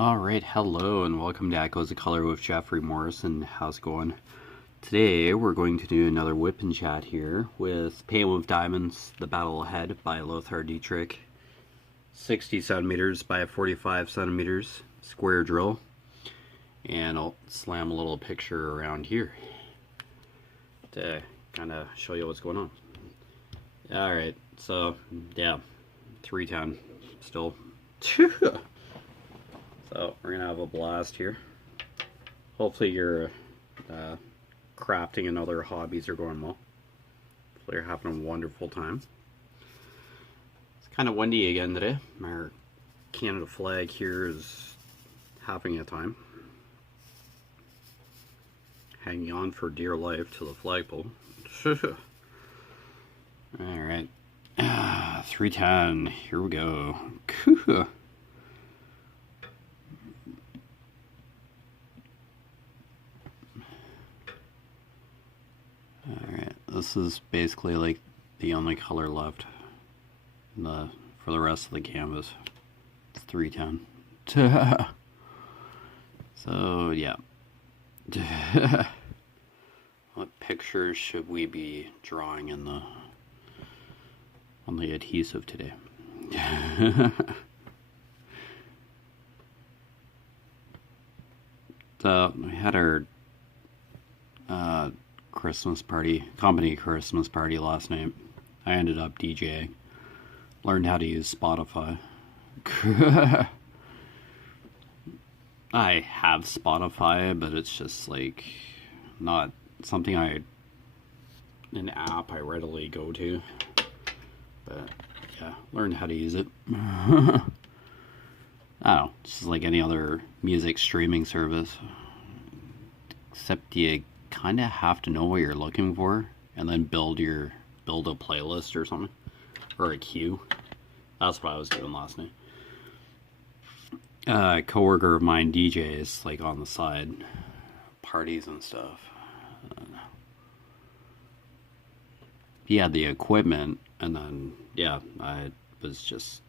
Alright, hello and welcome to Echoes of Color with Jeffrey Morrison. How's it going? Today we're going to do another whip and chat here with Paint with Diamonds, The Battle Ahead by Lothar Dietrich. 60 centimeters by 45 centimeters square drill. And I'll slam a little picture around here to kind of show you what's going on. Alright, so yeah, 310 still. So we're gonna have a blast here. Hopefully your crafting and other hobbies are going well. Hopefully you're having a wonderful time. It's kind of windy again today. Our Canada flag here is having a time. Hanging on for dear life to the flagpole. Alright. 310. Here we go. Alright, this is basically like the only color left for the rest of the canvas. It's 310. So, yeah. What pictures should we be drawing in on the adhesive today? So, we had our Christmas party, company Christmas party last night. I ended up DJing. Learned how to use Spotify. I have Spotify, but it's just like not something an app I readily go to. But yeah, learned how to use it. I don't know, just like any other music streaming service. Except you kind of have to know what you're looking for and then build a playlist or something, or a queue. That's what I was doing last night. A coworker of mine DJs like on the side, parties and stuff. He had the equipment, and then yeah, I was just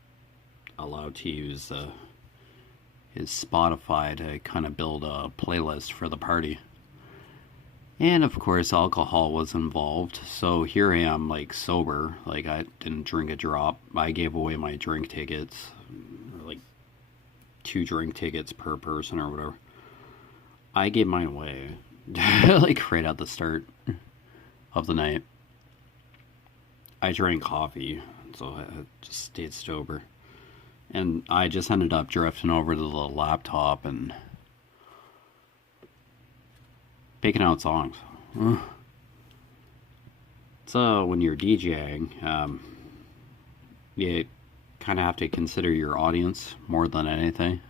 allowed to use his Spotify to kind of build a playlist for the party. And of course alcohol was involved, so here I am like sober, like I didn't drink a drop. I gave away my drink tickets, or like 2 drink tickets per person or whatever. I gave mine away like right at the start of the night. I drank coffee, so I just stayed sober. And I just ended up drifting over to the laptop and picking out songs. So when you're DJing, you kind of have to consider your audience more than anything.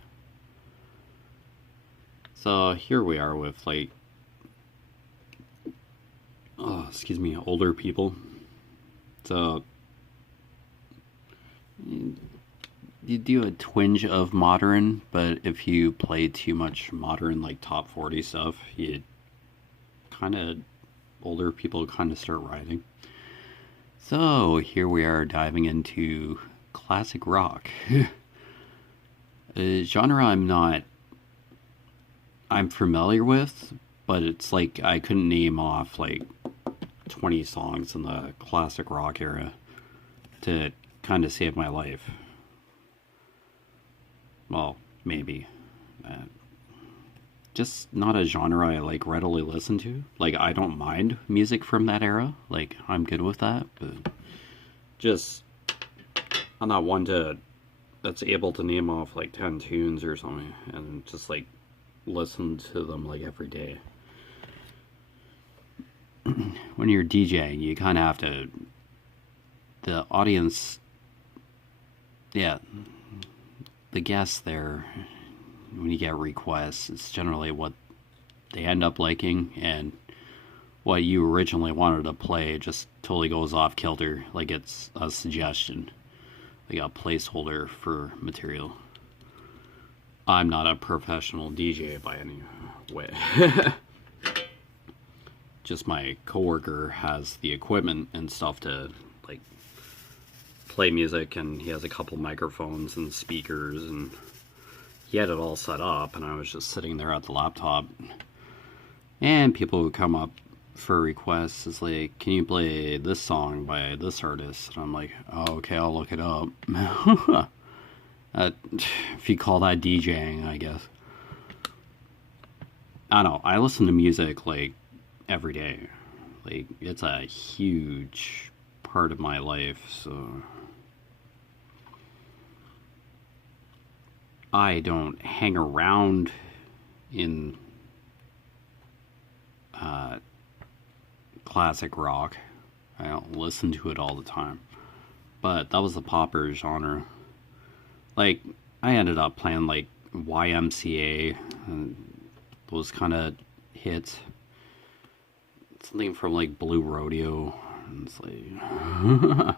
So here we are with like, older people. So you do a twinge of modern, but if you play too much modern, like top 40 stuff, older people kind of start writing. So here we are diving into classic rock. A genre I'm familiar with, but it's like I couldn't name off like 20 songs in the classic rock era to kind of save my life. Well, maybe. Just not a genre I like readily listen to. Like, I don't mind music from that era. Like, I'm good with that, but just I'm not one that's able to name off like 10 tunes or something and just like listen to them like every day. When you're DJing, you kind of have to, the audience, yeah, the guests there, when you get requests, it's generally what they end up liking, and what you originally wanted to play just totally goes off kilter, like it's a suggestion, like a placeholder for material. I'm not a professional DJ by any way. Just my coworker has the equipment and stuff to like play music, and he has a couple microphones and speakers, and he had it all set up, and I was just sitting there at the laptop, and people would come up for requests. It's like, can you play this song by this artist? And I'm like, oh, okay, I'll look it up. If you call that DJing, I guess. I don't know. I listen to music like every day. Like, it's a huge part of my life, so I don't hang around in classic rock. I don't listen to it all the time. But that was the popper genre. Like, I ended up playing like YMCA and those kind of hits. Something from like Blue Rodeo. And it's like, I'm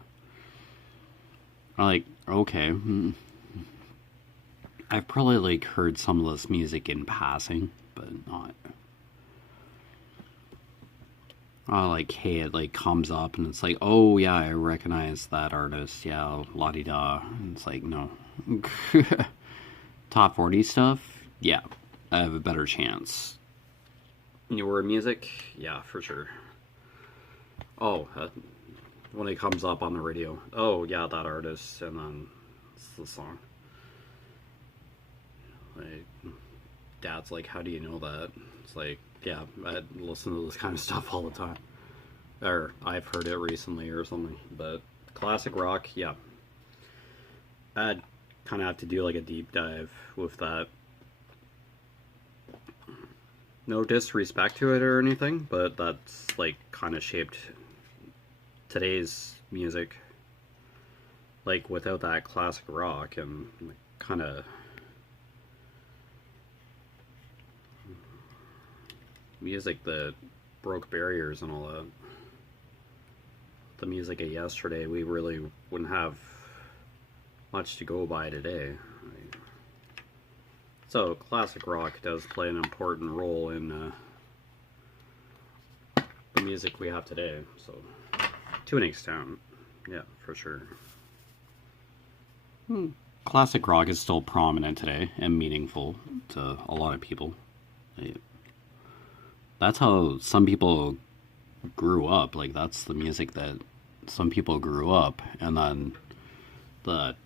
like, okay. I've probably like heard some of this music in passing, but not. Like, hey, it like comes up and it's like, oh yeah, I recognize that artist. Yeah, la di da. And it's like, no. Top 40 stuff? Yeah, I have a better chance. Newer music? Yeah, for sure. Oh, when it comes up on the radio. Oh, yeah, that artist, and then it's the song. Like, Dad's like, how do you know that? It's like, yeah, I listen to this kind of stuff all the time. Or I've heard it recently or something. But classic rock, yeah. I'd kind of have to do like a deep dive with that. No disrespect to it or anything, but that's like kind of shaped today's music. Like, without that classic rock and kind of music that broke barriers and all that. The music of yesterday, we really wouldn't have much to go by today. So, classic rock does play an important role in the music we have today. So, to an extent, yeah, for sure. Classic rock is still prominent today and meaningful to a lot of people. That's how some people grew up. Like, that's the music that some people grew up. And then the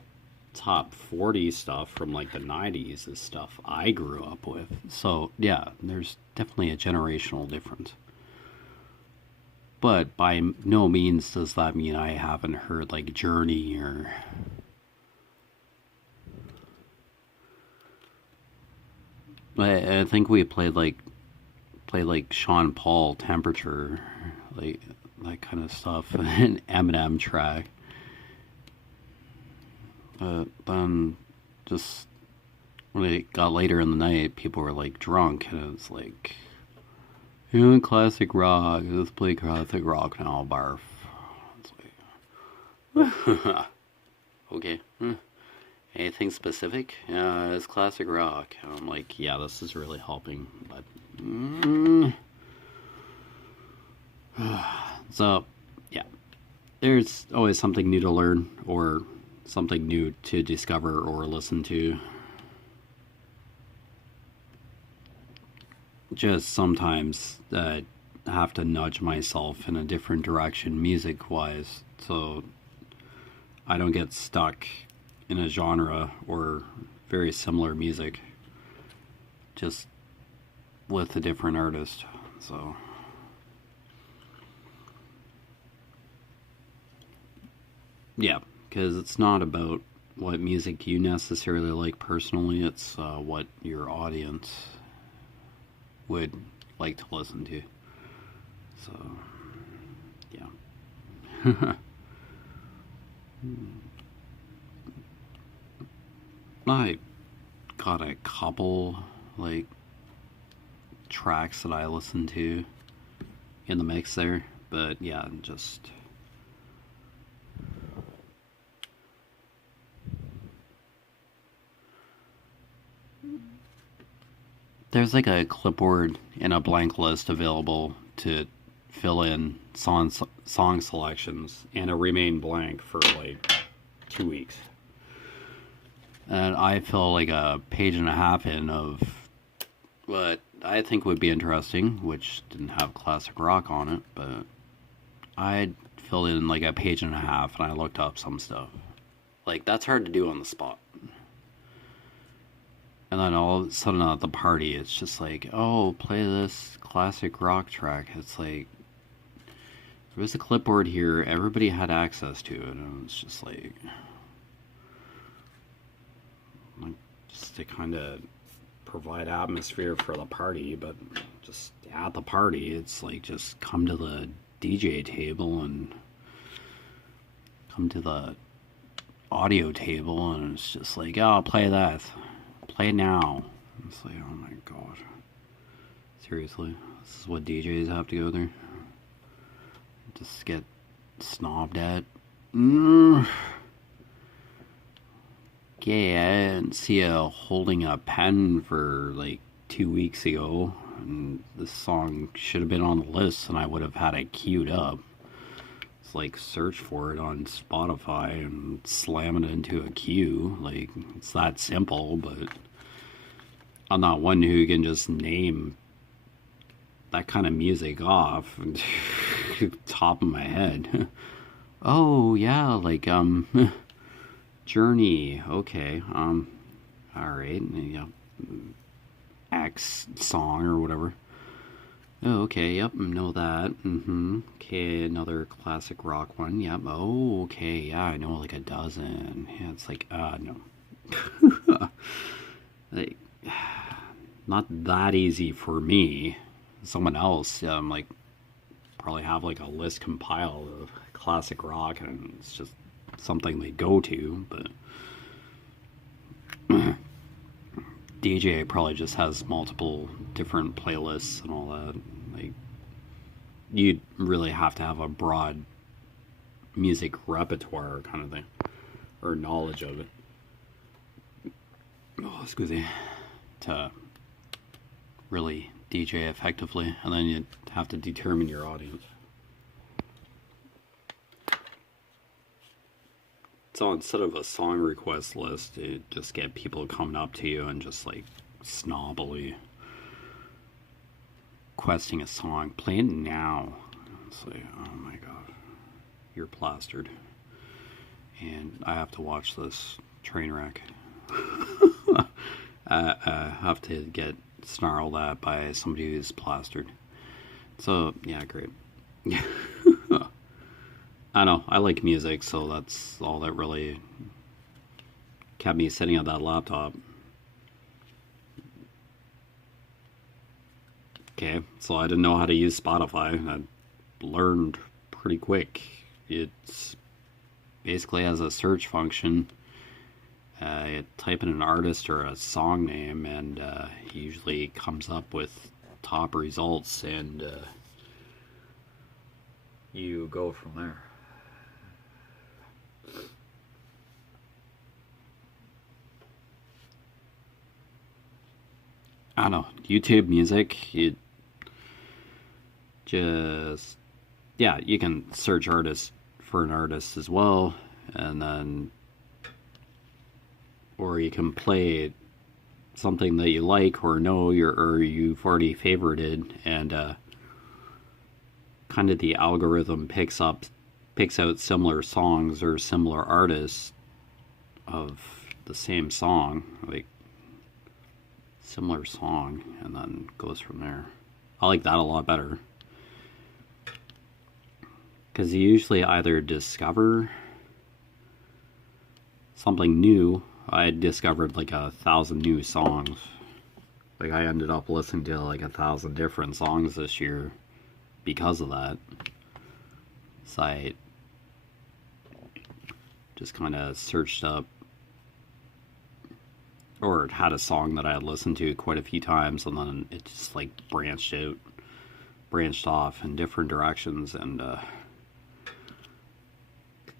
top 40 stuff from like the 90s is stuff I grew up with. So yeah, there's definitely a generational difference. But by no means does that mean I haven't heard like Journey or I think we played like Sean Paul, Temperature, like that kind of stuff, an Eminem track. Then just when it got later in the night, people were like drunk, and it was like, you know, classic rock. Let's play classic rock now, barf. It's like, okay. Anything specific? It's classic rock. And I'm like, yeah, this is really helping, but. So, yeah. There's always something new to learn, or something new to discover or listen to. Just sometimes I have to nudge myself in a different direction music-wise, so I don't get stuck in a genre or very similar music, just with a different artist. So yeah, because it's not about what music you necessarily like personally, it's what your audience would like to listen to. So yeah. I got a couple like tracks that I listen to in the mix there, but yeah, just there's like a clipboard and a blank list available to fill in song selections, and it remained blank for like 2 weeks. And I feel like a page and a half in of what I think would be interesting, which didn't have classic rock on it, but I filled in like a page and a half and I looked up some stuff. Like, that's hard to do on the spot. And then all of a sudden at the party, it's just like, oh, play this classic rock track. It's like, there was a clipboard here, everybody had access to it, and it was just like just to kind of provide atmosphere for the party, but just at the party, it's like, just come to the DJ table and come to the audio table, and it's just like, oh, play that. Play now. It's like, oh my god. Seriously? This is what DJs have to go through? Just get snobbed at? Okay, I didn't see you holding a pen for like 2 weeks ago, and this song should have been on the list and I would have had it queued up. It's like, search for it on Spotify and slam it into a queue. Like, it's that simple, but I'm not one who can just name that kind of music off top of my head. Oh yeah, like Journey, okay, alright, yeah, X song or whatever. Oh, okay, yep, know that. Okay, another classic rock one, yep. Oh, okay, yeah, I know like a dozen. Yeah, it's like, no. Like, not that easy for me. Someone else, like, probably have like a list compiled of classic rock, and it's just something they go to, but DJ probably just has multiple different playlists and all that. Like, you'd really have to have a broad music repertoire kind of thing, or knowledge of it. Oh, excuse me, to really DJ effectively, and then you'd have to determine your audience. So instead of a song request list, you just get people coming up to you and just like snobbily requesting a song. Play it now. It's like, oh my god, you're plastered. And I have to watch this train wreck. I have to get snarled at by somebody who's plastered. So, yeah, great. I know, I like music, so that's all that really kept me sitting at that laptop. Okay, so I didn't know how to use Spotify. I learned pretty quick. It's basically has a search function. You type in an artist or a song name, and he usually comes up with top results, and you go from there. I don't know, YouTube music, you just, yeah, you can search artist for an artist as well, and then, or you can play something that you like or know or you've already favorited, and kind of the algorithm picks out similar songs or similar artists of the same song, like similar song, and then goes from there. I like that a lot better, because you usually either discover something new. I discovered like 1,000 new songs. Like, I ended up listening to like 1,000 different songs this year because of that. So I just kind of searched up, or had a song that I had listened to quite a few times, and then it just like branched off in different directions, and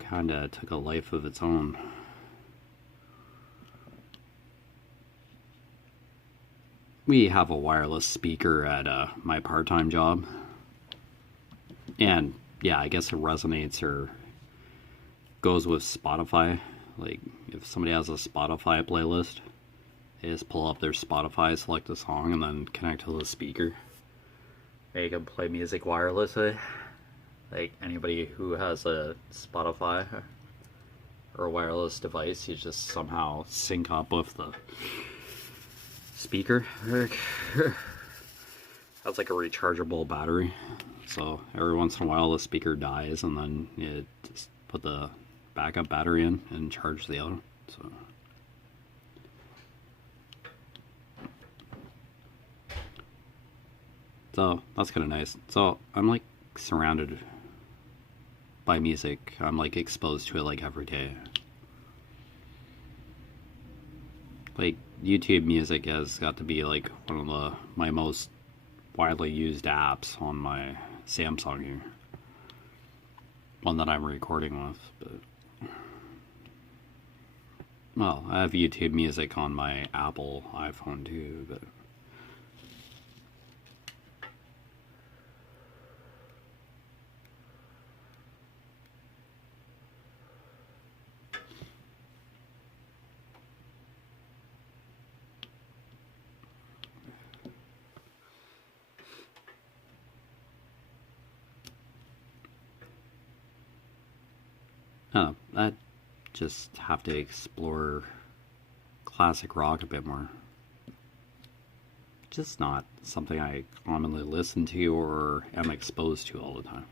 kind of took a life of its own. We have a wireless speaker at my part-time job, and yeah, I guess it resonates or goes with Spotify. Like, if somebody has a Spotify playlist, they just pull up their Spotify, select a song, and then connect to the speaker. And you can play music wirelessly. Like, anybody who has a Spotify or a wireless device, you just somehow sync up with the speaker. That's like a rechargeable battery. So every once in a while the speaker dies, and then you just put the backup battery in and charge the other. So that's kind of nice. So I'm like surrounded by music. I'm like exposed to it like every day. Like, YouTube Music has got to be like one of my most widely used apps on my Samsung here. One that I'm recording with, but well, I have YouTube Music on my Apple iPhone too, but I just have to explore classic rock a bit more. Just not something I commonly listen to or am exposed to all the time.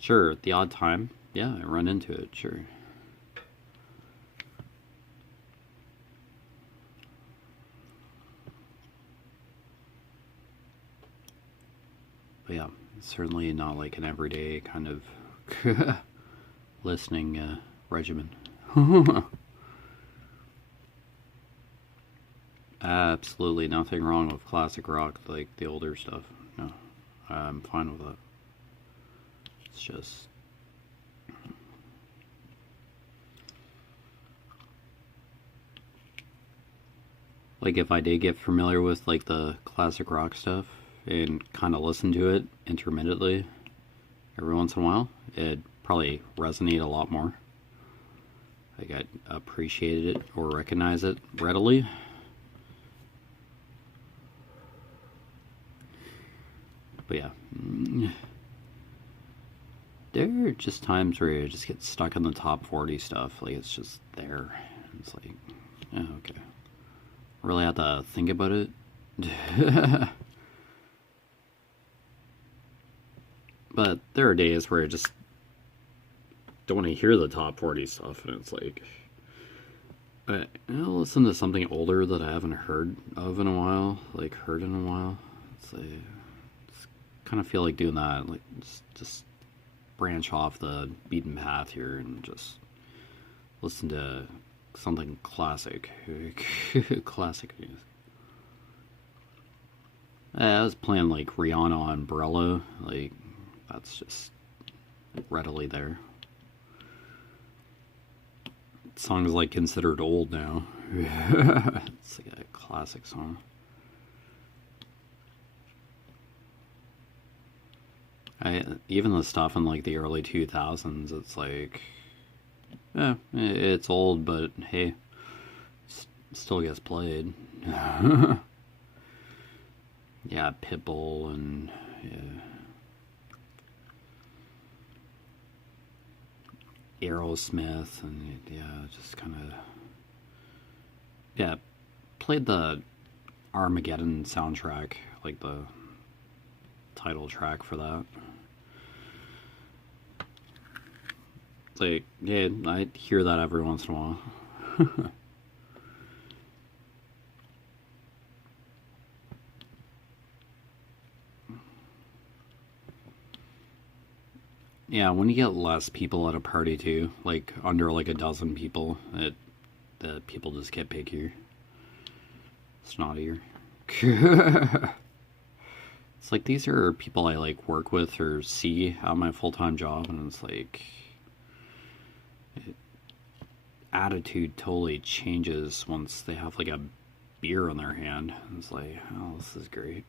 Sure, at the odd time, yeah, I run into it, sure. But yeah, certainly not like an everyday kind of listening regimen. Absolutely nothing wrong with classic rock, like the older stuff. No, I'm fine with that. It's just like, if I did get familiar with like the classic rock stuff and kind of listen to it intermittently every once in a while, it'd probably resonate a lot more. Like, I'd appreciate it or recognize it readily. But yeah, there are just times where you just get stuck in the top 40 stuff. Like, it's just there. It's like, oh, okay. Really have to think about it. But there are days where I just don't want to hear the top 40 stuff, and it's like, I'll listen to something older that I haven't heard of in a while, It's like, just kind of feel like doing that, like just branch off the beaten path here and just listen to something classic. Classic music. I was playing like Rihanna Umbrella, like, that's just readily there. The song is like considered old now. It's like a classic song. Even the stuff in like the early 2000s, it's like, yeah, it's old, but hey, still gets played. Yeah, Pitbull and yeah, Aerosmith, and yeah, just kind of, yeah, played the Armageddon soundtrack, like the title track for that. It's like, yeah, I hear that every once in a while. Yeah, when you get less people at a party too, like under like a dozen people, the people just get pickier, snottier. It's like, these are people I like work with or see at my full-time job, and it's like, attitude totally changes once they have like a beer in their hand. It's like, oh, this is great.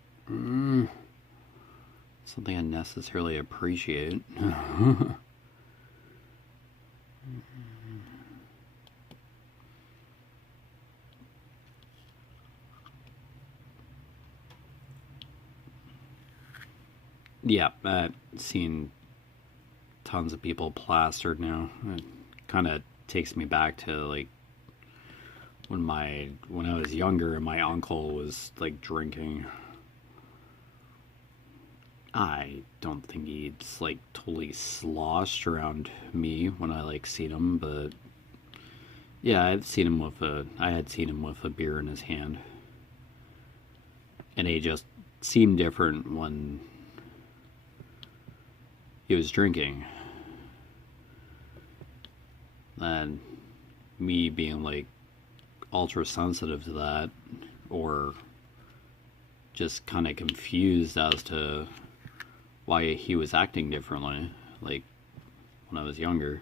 Something I necessarily appreciate. Yeah, I've seen tons of people plastered now. It kind of takes me back to like when I was younger and my uncle was like drinking. I don't think he's like totally sloshed around me when I like seen him, but yeah, I had seen him with a beer in his hand, and he just seemed different when he was drinking. And me being like ultra sensitive to that, or just kind of confused as to why he was acting differently, like when I was younger.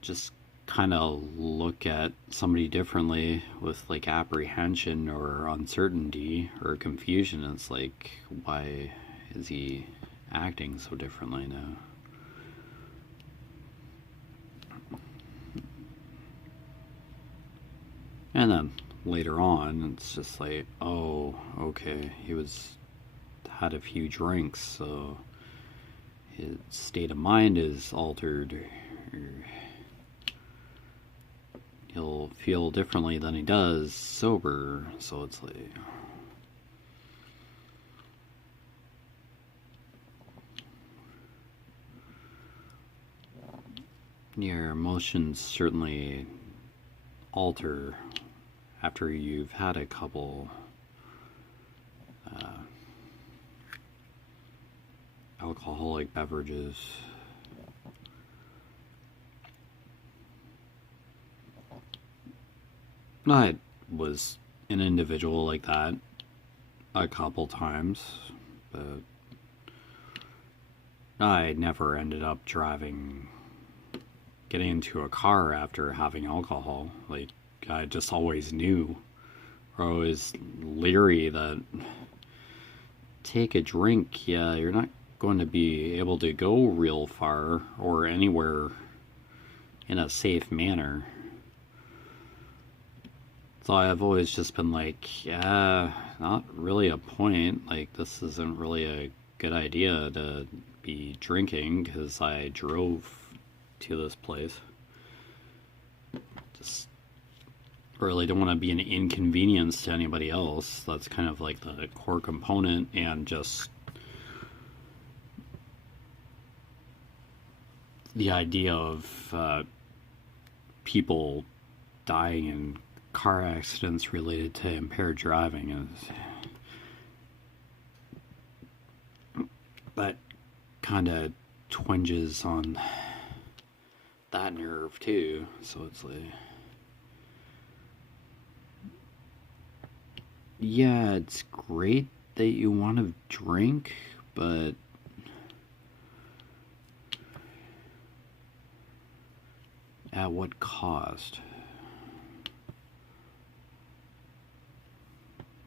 Just kind of look at somebody differently with like apprehension or uncertainty or confusion. It's like, why is he acting so differently now? And then later on, it's just like, oh, okay, had a few drinks, so his state of mind is altered, or he'll feel differently than he does sober. So it's like, your emotions certainly alter after you've had a couple alcoholic beverages. I was an individual like that a couple times, but I never ended up getting into a car after having alcohol. Like, I just always knew, or always leery that take a drink, yeah, you're not going to be able to go real far or anywhere in a safe manner. So I've always just been like, yeah, not really a point. Like, this isn't really a good idea to be drinking because I drove to this place. Just really don't want to be an inconvenience to anybody else. That's kind of like the core component, and just the idea of people dying in car accidents related to impaired driving that kind of twinges on that nerve too. So it's like, yeah, it's great that you want to drink, but at what cost?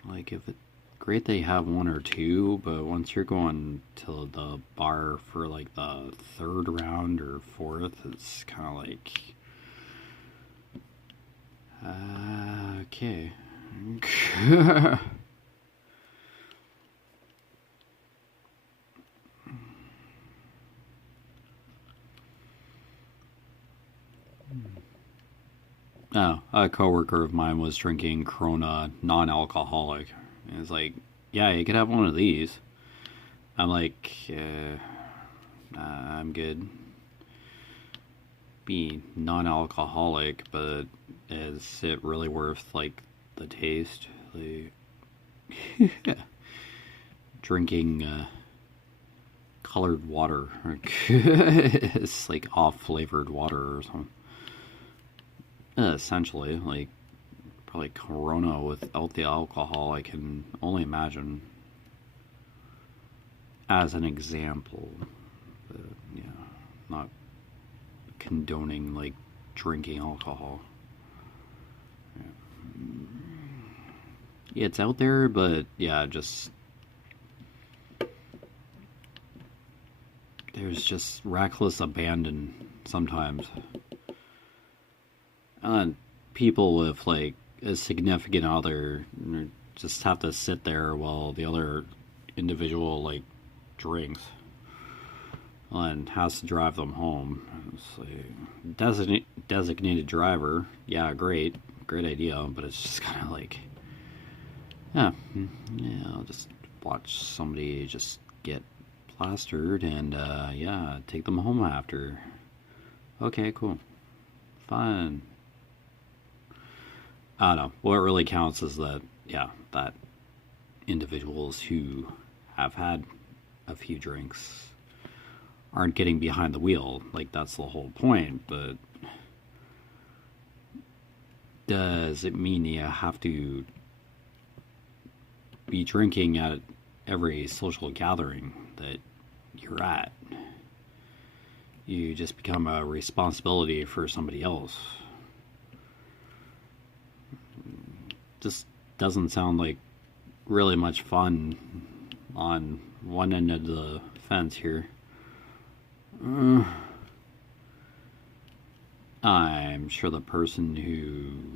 Like, if it's great they have one or two, but once you're going to the bar for like the third round or fourth, it's kind of like, okay. Oh, a coworker of mine was drinking Corona non-alcoholic. And it's like, yeah, you could have one of these. I'm like, I'm good. Be non-alcoholic, but is it really worth like the taste? Like, drinking colored water. It's like off-flavored water or something. Essentially, like probably Corona without the alcohol. I can only imagine as an example. But, yeah, not condoning like drinking alcohol. Yeah, it's out there, but yeah, just there's just reckless abandon sometimes. And people with like a significant other just have to sit there while the other individual like drinks and has to drive them home. It's like designated driver, yeah, great idea, but it's just kind of like, yeah, I'll just watch somebody just get plastered and yeah, take them home after. Okay, cool, fun. I don't know. What really counts is that, yeah, that individuals who have had a few drinks aren't getting behind the wheel. Like, that's the whole point. But does it mean you have to be drinking at every social gathering that you're at? You just become a responsibility for somebody else. Just doesn't sound like really much fun on one end of the fence here. I'm sure the person who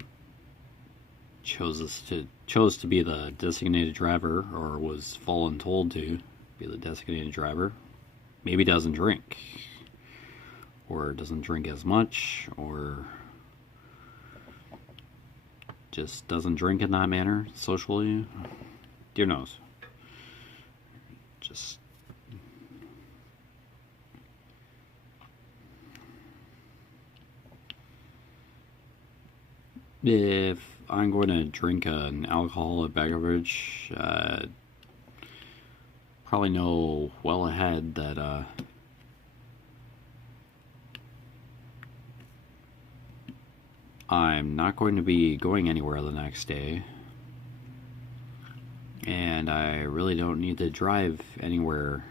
chose to be the designated driver, or was voluntold to be the designated driver, maybe doesn't drink, or doesn't drink as much, or just doesn't drink in that manner socially. Dear knows. Just if I'm going to drink an alcoholic beverage, probably know well ahead that I'm not going to be going anywhere the next day, and I really don't need to drive anywhere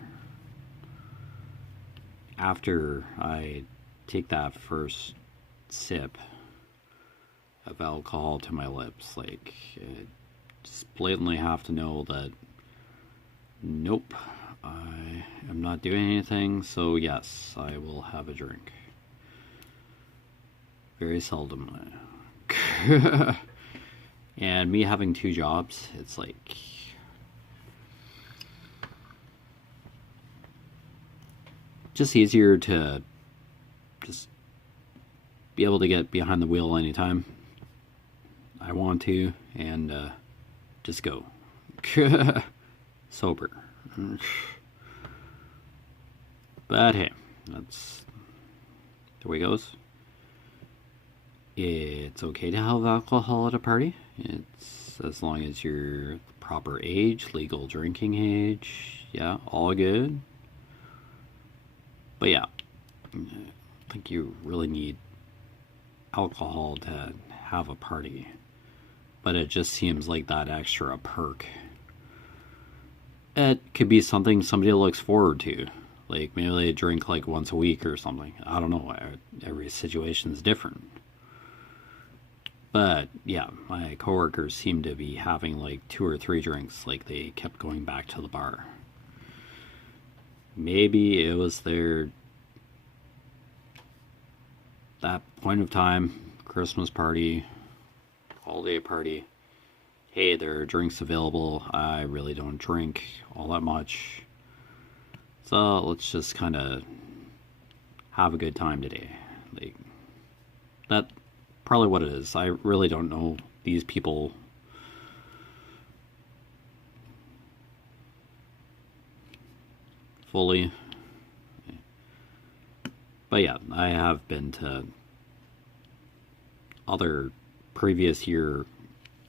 after I take that first sip of alcohol to my lips. Like, just blatantly have to know that, nope, I am not doing anything, so yes, I will have a drink. Very seldom. And me having 2 jobs, it's like, just easier to just be able to get behind the wheel anytime I want to, and just go. Sober. But hey, that's the way it goes. It's okay to have alcohol at a party. It's as long as you're the proper age, legal drinking age. Yeah, all good. But yeah, I think you really need alcohol to have a party. But it just seems like that extra perk. It could be something somebody looks forward to. Like, maybe they drink like once a week or something. I don't know. Every situation is different. But yeah, my coworkers seem to be having like 2 or 3 drinks. Like, they kept going back to the bar. Maybe it was that point of time, Christmas party, holiday party. Hey, there are drinks available. I really don't drink all that much, so let's just kind of have a good time today. Like, that probably what it is. I really don't know these people fully, but yeah, I have been to other previous year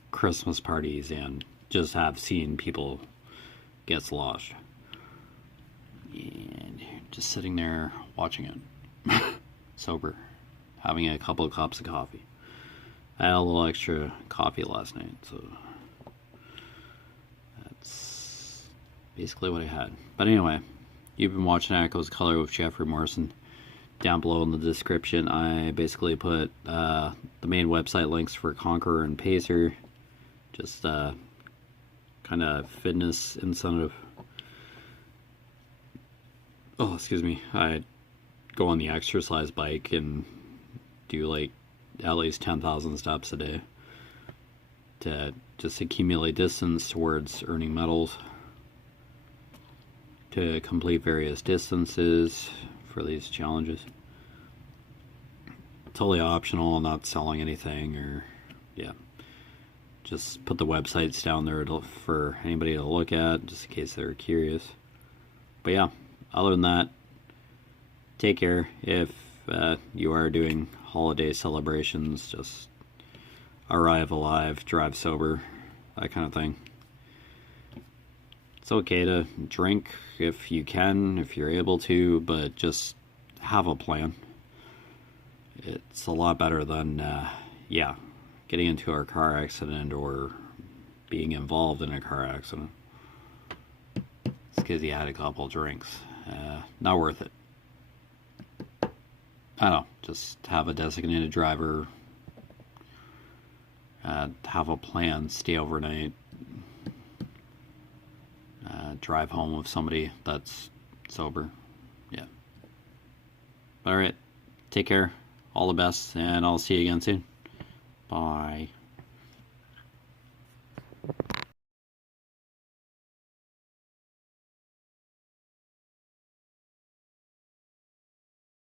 Christmas parties and just have seen people get sloshed, and just sitting there watching it sober, having a couple of cups of coffee. I had a little extra coffee last night, so that's basically what I had. But anyway, you've been watching Echoes of Color with Jeffrey Morrison. Down below in the description, I basically put the main website links for Conqueror and Pacer. Just kind of fitness incentive. Oh, excuse me. I go on the exercise bike and do like at least 10,000 steps a day to just accumulate distance towards earning medals to complete various distances for these challenges. Totally optional, not selling anything, or yeah, just put the websites down there for anybody to look at just in case they're curious. But yeah, other than that, take care. If you are doing holiday celebrations, just arrive alive, drive sober, that kind of thing. It's okay to drink if you can, if you're able to, but just have a plan. It's a lot better than, getting into a car accident or being involved in a car accident. It's because you had a couple drinks. Not worth it. I don't know, just have a designated driver, have a plan, stay overnight, drive home with somebody that's sober. Yeah. Alright, take care, all the best, and I'll see you again soon. Bye.